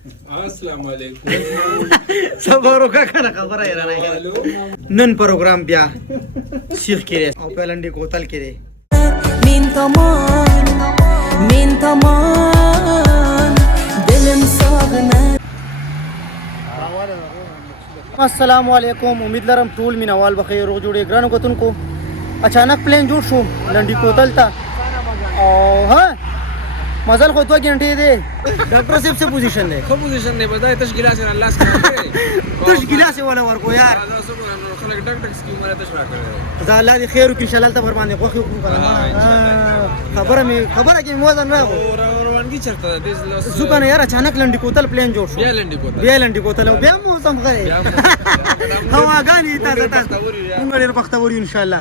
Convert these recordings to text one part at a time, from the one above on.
अस्सलाम वालेकुम صبر وکړه خبره یې رانه نن پروګرام بیا سیخ کړي او په لنډي کوتل کړي من تمان دلم ساغنه. السلام علیکم امید لرم ټول مینوال بخیر روغ جوړې ګرانو کتونکو اچانک پلان جوړ شو لنډي کوتل ته او ها مزل خو 2 غنټې دی ډاکټر صاحب څه پوزیشن دی خو پوزیشن نه بدای تشکیلات سره الله سره تشکیلات ولا ورکو یار خلک ډک ډک سکیم مله تشرا کړی دا الله دې خیر وکړي انشاء الله ته فرمانه خو خبره کې موزه نه روانګي چرته دې زوګنه یار اچانک لنډي کوتل پلان جوړ شو بیا لنډي کوتل او بیا موسم غره هواګانی تازه موږ ډېر بختور یو ان شاء الله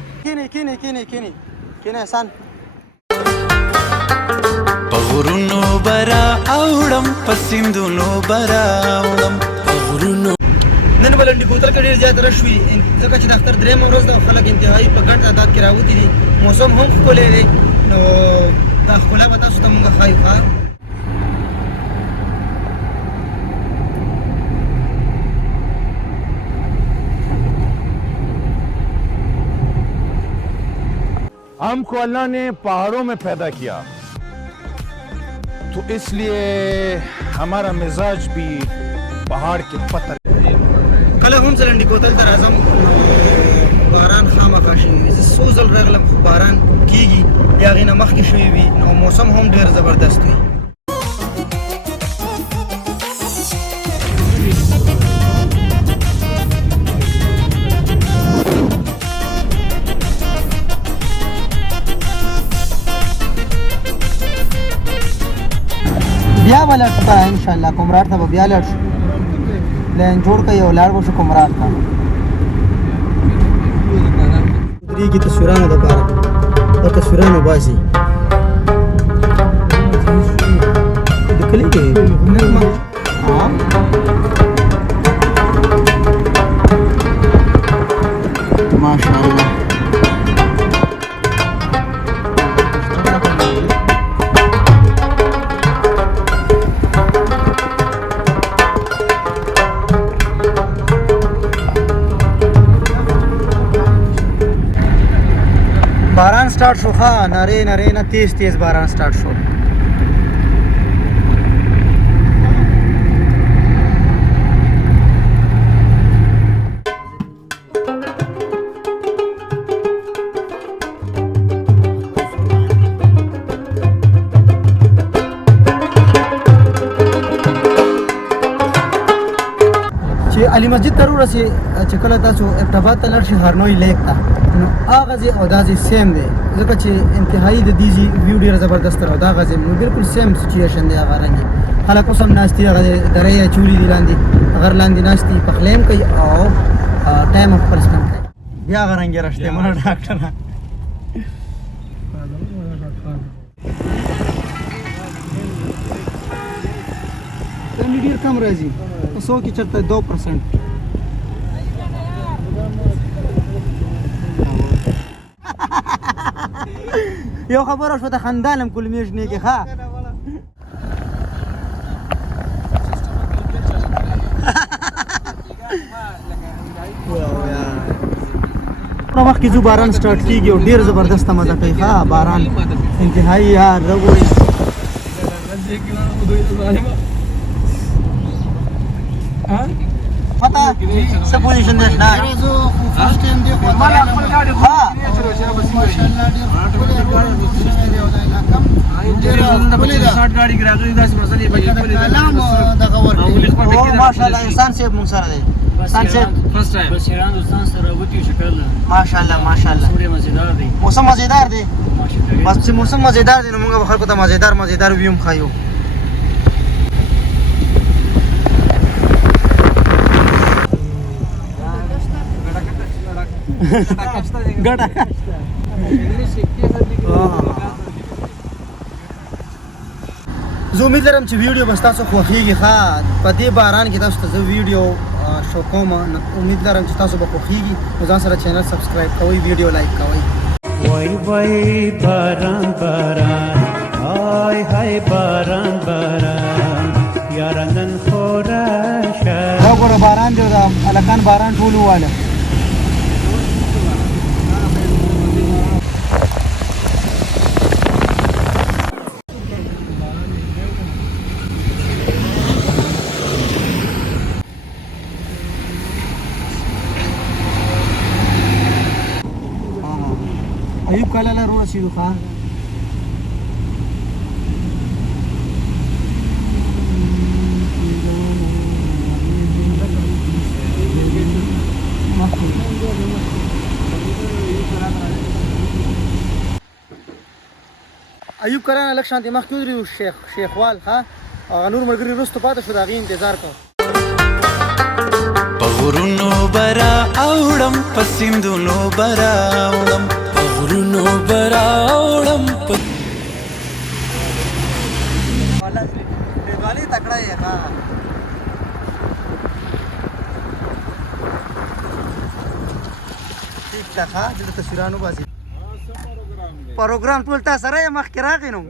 کینه احسان غرونو برا اوړم پسندونو برا اوړم غرونو نن بلندي بوتل کې ډېر زیات رش وي ځکه چې د اختر درېم ورځ د خلک انتهایی په ګڼ تعداد کې راوتي دي موسم هم ښکلی دی نو دا ښکلا به تاسو ته مونږ ښایو ښه हमको अल्लाह ने पहाड़ों में पैदा किया तो इसलिए हमारा मिजाज भी पहाड़ के पत्थर کله هم زه لنډي کوتل ته راځم باران خامخا شوی وي زه څو ځل راغلم خو باران کېږي د هغې نه مخکې شوی وي نو موسم هم ډېر زبردست وي بیا به لاړ شو انشاءالله کمرار ته به بیا لاړ شو پلان جوړ کړئ او لاړ به شو کمرار ته درېږي تصویرانو دپاره او تصویرانو باسي لیکلی دی ماشاءالله باران سٹارٹ شو ها نری نه تیز باران سٹارٹ شو چې علي مسجد ته ورسې چې کله تاسو ابتباد ته لاړ شئ هرنوی لیک ته نو هغه ځای او دا ځای سیم دی ځکه چې انتهایی د دې ځای ویو ډېر زبردست دی او دا هغه ځای بلکل سیم سچویشن دی هغه رنګې خلک اوس هم ناست دي هغه درې اچولي دي لاندې غر لاندې ناست دي پخلی هم کوي او ټایم هم خپل سپینډ کوي بیا هغه رنګې رش دی منه ډاکټره ډېر کم راځي په 100 کې چېرته 2% یو خبره شوه د خندانم کلمې ژنې کې ښه مخکې ځو باران سټارټ کېږي او ډېر زبردسته مزه کوي ښه باران انتهایی یار وګورئ پتا څه پوزیشن دی ښه فرست ټایم دی خو مالا خپل ګاډي ها ماشاءالله ډېر شارټ ګاډي راغلی داسې مسلې به خپل کلام دغه ورکړي او ماشاءالله انسان صاحب مونږ سره دی انسان صاحب فرست ټایم بس ایران دوستان سره وتی شکل ماشاءالله مزیدار دی موسم مزیدار دی بس چې موسم مزیدار دی نو موږ به خلکو ته مزیدار ویو خایو ګټه زه امید لرم چې ویډیو به ستاسو خوښیږي ښه په دې باران کې تاسو ته زه ویډیو شو کوم امید لرم چې تاسو به خوښیږي نو ځان سره چینل سبسکرایب کوئ ویډیو لایک کوئ وای باران باران هاي باران باران بارانن خوراشه دا ګوره باران دی دا الکان باران ټول واله ایوب کله لار ورسېدو ښه ایوب کرانه لږ شانتې مخکې ودرېدو شیخوال ښه هغه نور ملګري وروسته پاتې شو د هغې انتظار کوو په غرونو برا اوړم په سیندونو برا اوړم په غرونو برا اوړم په ډېروالی تکړه یې ښه ټیک ده ښه دلته تصویران وباسي پروګرام ټول تا سره یې مخکې راغی نو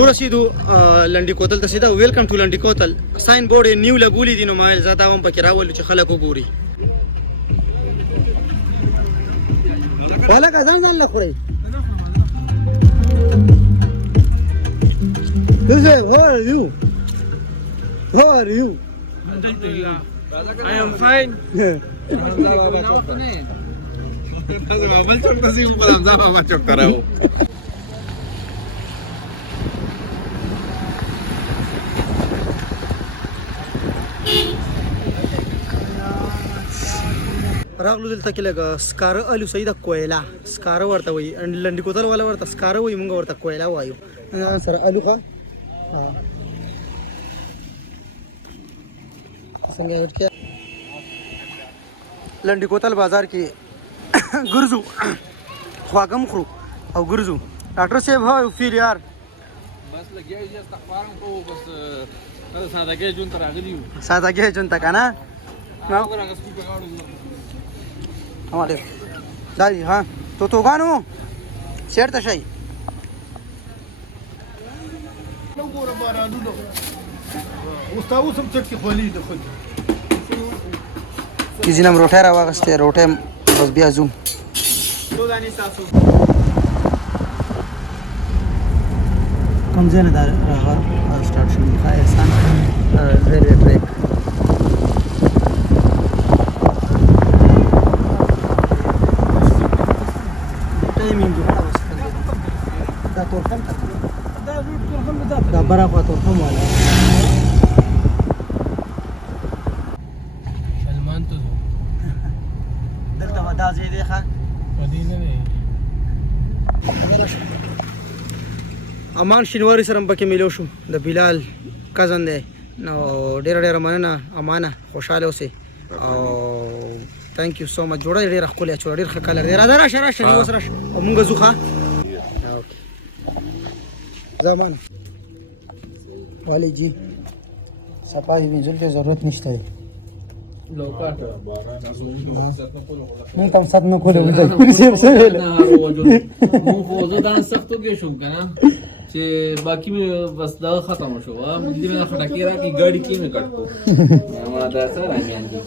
ورسېدو لنډي کوتل ته سیده ویلکم ټو لنډي کوتل ساین بورډ یې نیو لګولي دي نو مایل زه دا هم پکې راولو چې خلک وګوري هلکه ځان ځان له خورئ How are you? How are you? I am fine. راغلو دلته کې لږ سکاره الو سیده کویلا سکاره ورته وایي لنډي کوتل والا ورته سکاره وایي موږ ورته کویلا وایو سره الو ښه څنګه وټکې لنډي کوتل بازار کې ګرځو خواږه مخورو او ګرځو ډاکټر صاحب هاو یو فیل یار بس لګیا یې استغفارم کوو بس دا سادهګۍ ژوند ته راغلي یو سادهګۍ ژوند ته که نه هغه هغه سپي په غاړو हमारे दादी हाँ तो गानो शेर तशाई किसी ने रोटे रवा कस्ते रोटे बस भी आजू कम से न दार रहा स्टार्ट शुरू का एहसान रेलवे ट्रैक دا برابر تورخم والا سلمان ته دلته ودا زی دی ښه پدې نه دی امان شینواری سره پکې ملو شو د بلال کزن دی نو ډېره مننه امانه خوشاله اوسئ او ثانک یو سو مچ جوړه ډېره ښکلې اچوله ډېر ښه کلر دی راځه راشه اوس راشه او مونږ ځو ښه زمان वाली जी सफाई में जुल की जरूरत नहीं है नहीं कम साथ न खोले उधर फिर से ले مو خو زه دا سختو کې شوم کنه چې باقی مې بس دا ختم شو دې مې خټکی راکې ګاډي کې مې کټکو ما دا سره رامیان دي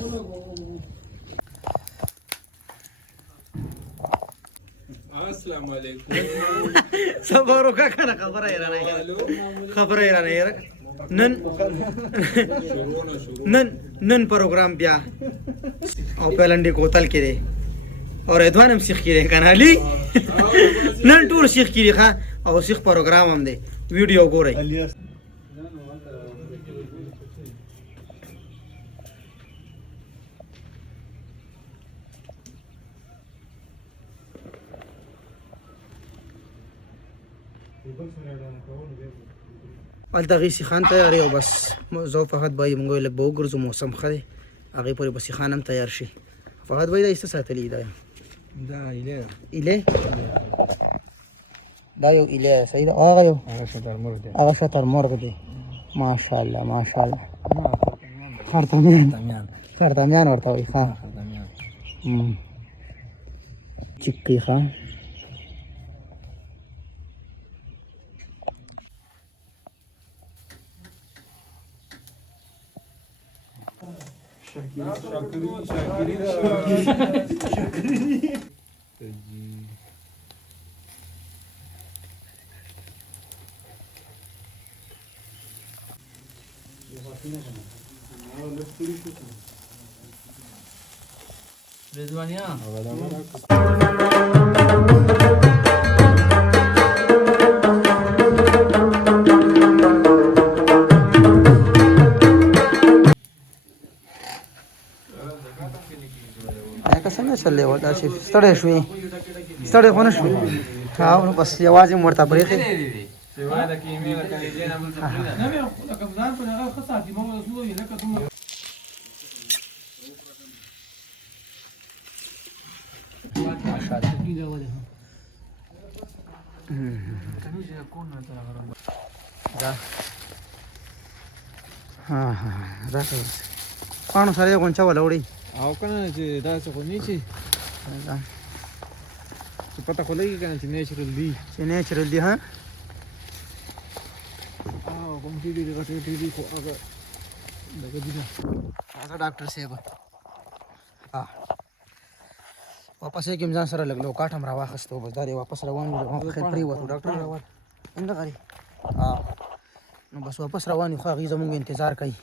السلام علیکم صبر وکړه کنه خبره یې رانه نن پروګرام بیا او په لنډي کوتل کې دی او ادوان هم سیخ کړي کنه علي نن ټول سیخ کړي ښه او سیخ پروګرام هم دی ویډیو ګورئ الته غي سیخان تیار یو بس زو فقط بای مونږ لګ به وګرځو موسم خره هغه پورې بس سیخان هم تیار شي فقط بای دا ایسته ساتلی دا اله دا یو اله صحیح دا هغه یو هغه شتر مرغ دی ماشاءالله خرطامیان ورته وي ښه چکی ښه رضوانیا कसं नाही चाललंय होता असे ستړی شوې ستړی خو نه شوې نو بس یوازې مو ورته برېښې راځه پاڼو سره یې غونچه ولا وړي او کنه چې دا څه خو نه شي چې پته خو لګي کنه چې نیچرل دی چې نیچرل دی ها او کوم چې دی غټه دی خو هغه دغه دی نه راځه ډاکټر صاحب ها واپس یې کوم ځان سره لګلو کاټم را واخستو بس دا واپس روان و خیر پری وته ډاکټر روان څنګه غري ها نو بس واپس روان خو هغه زموږ انتظار کوي